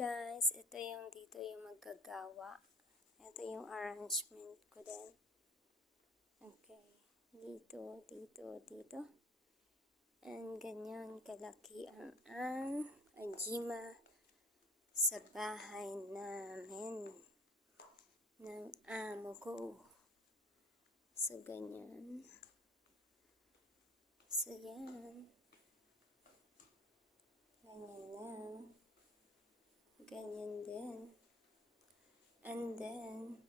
guys, ito yung dito yung magagawa. Ito yung arrangement ko din. Okay. Dito, dito. And ganyan kalaki ang ajima sa bahay namin ng amo ko. So, ganyan. So, yan. Ganyan lang. Ganyan din. And then,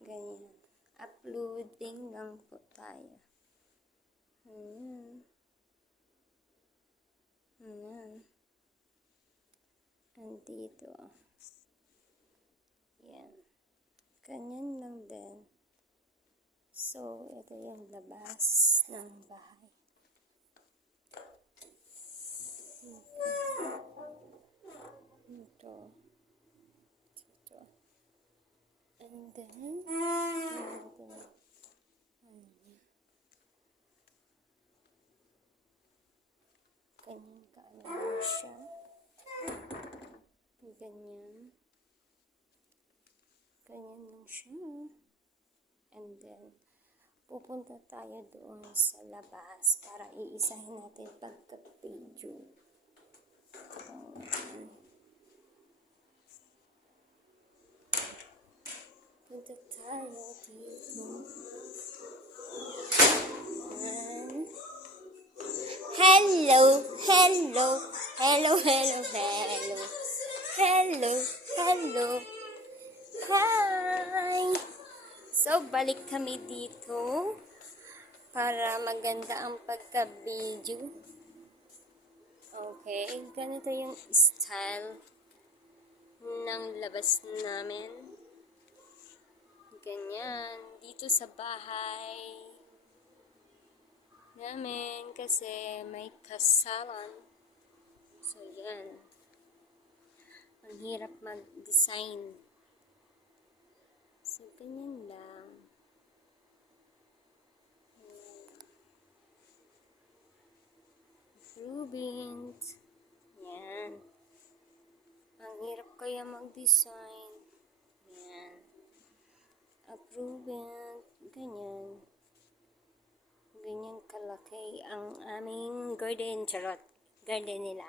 ganyan. Uploading lang po tayo. Ayan. Ayan. And dito. Yan. Ganyan lang din. So, ito yung labas ng bahay. Ito. Dito. And then, ano niya? Ganyan kaano siya. Ganyan. Ganyan lang siya. And then, pupunta tayo doon sa labas para iisahin natin pagka-video. Punta tayo dito. And hello. Hi! So, balik kami dito para maganda ang pagka-video. Okay, ganito yung style ng labas namin. Ganyan, dito sa bahay namin kasi may kasalan. So, yan. Ang hirap mag-design. So, ganyan lang. Approving. Yan. Ang hirap kaya mag-design. Yan. Approving. Ganyan. Ganyan kalaki ang aming garden. Charot. Garden nila.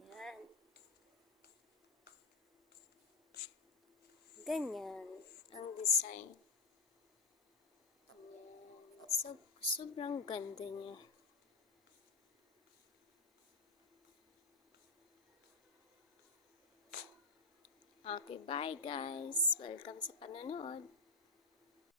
Yan. Ganyan ang design. Yan. So, sobrang ganda niya. Okay, bye guys. Welcome sa panonood.